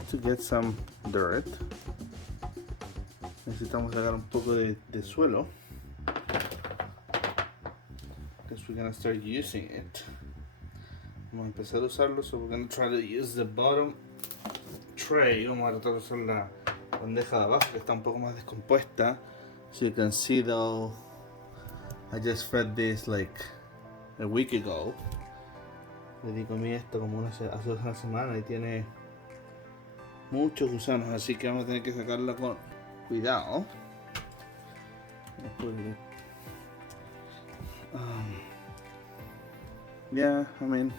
need to get some dirt. Necesitamos sacar un poco de suelo, because we're gonna start using it. Vamos a empezar a usarlo, so we're gonna try to use the bottom tray. Vamos a tratar de usar la bandeja de abajo, que está un poco más descompuesta. So you can see though, I just fed this like a week ago. Le di comida esto como hace una semana y tiene muchos gusanos, así que vamos a tener que sacarla con cuidado. Yeah, I mean,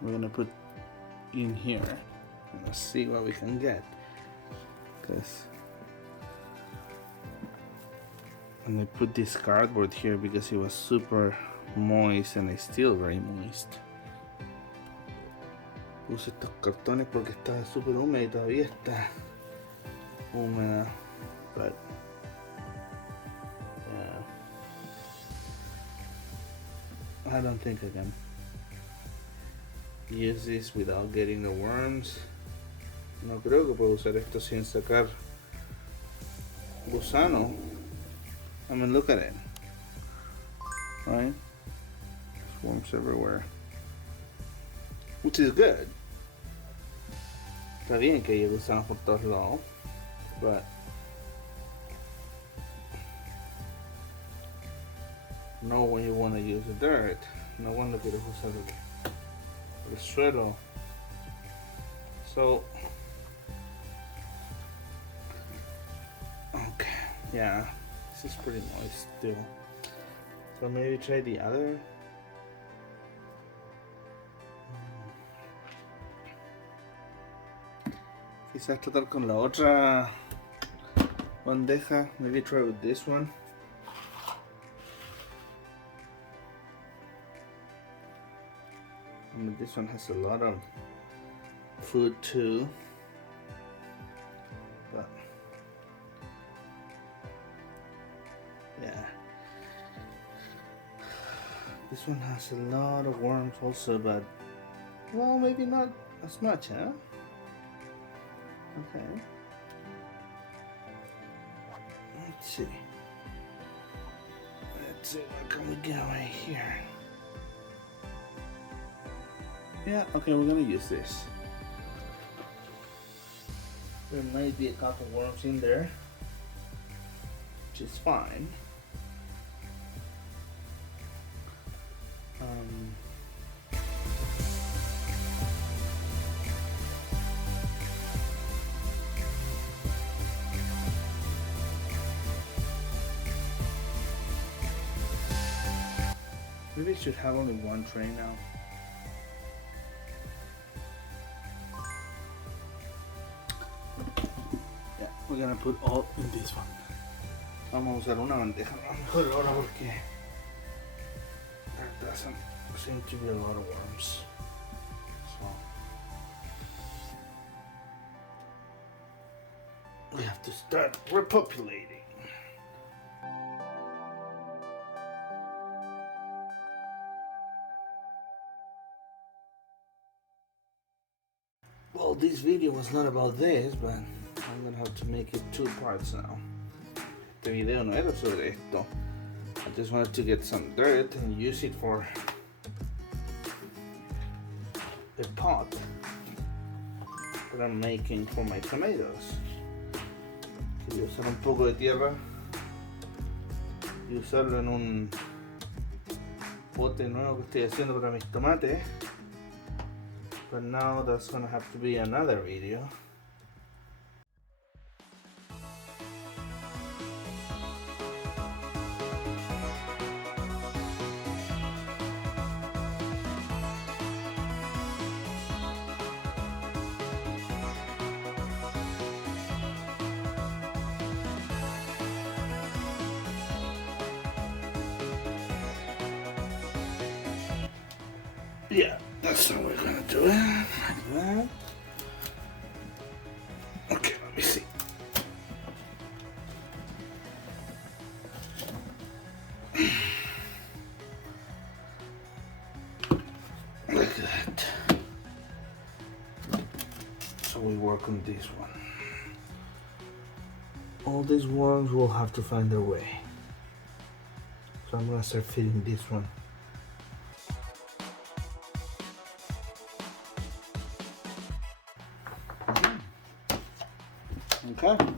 we're gonna put in here and let's see what we can get, and I put this cardboard here because it was super moist and it's still very moist. Puse estos cartones porque estaba super húmeda y todavía está húmeda, but I don't think I can use this without getting the worms. No creo que puedo usar esto sin sacar gusano. I mean, look at it, right? There's worms everywhere, which is good. Está bien que haya gusanos por todos lados, but no when you want to use the dirt. No cuando quieres usar el suelo. So, okay, yeah, this is pretty moist still. So maybe try the other. Quizás tratar con la otra bandeja. Maybe try with this one. I mean, this one has a lot of food too, but yeah, this one has a lot of worms also, but well, maybe not as much, huh? Okay, let's see what can we get right here. Yeah, okay, we're gonna use this. There might be a couple worms in there, which is fine. Maybe it should have only one tray now. We're gonna put all in this one. Vamos a usar una bandeja mejor ahora porque there doesn't seem to be a lot of worms. So we have to start repopulating. Well, this video was not about this, but I'm gonna have to make it 2 parts now. Este video no era sobre esto. I just wanted to get some dirt and use it for a pot that I'm making for my tomatoes. Quería usar un poco de tierra y usarlo en un pote nuevo que estoy haciendo para mis tomates. But now that's gonna have to be another video. Yeah, that's how we're gonna do it. Like that. Okay, let me see. Like that. So we work on this one. All these worms will have to find their way. So I'm gonna start feeding this one. Okay.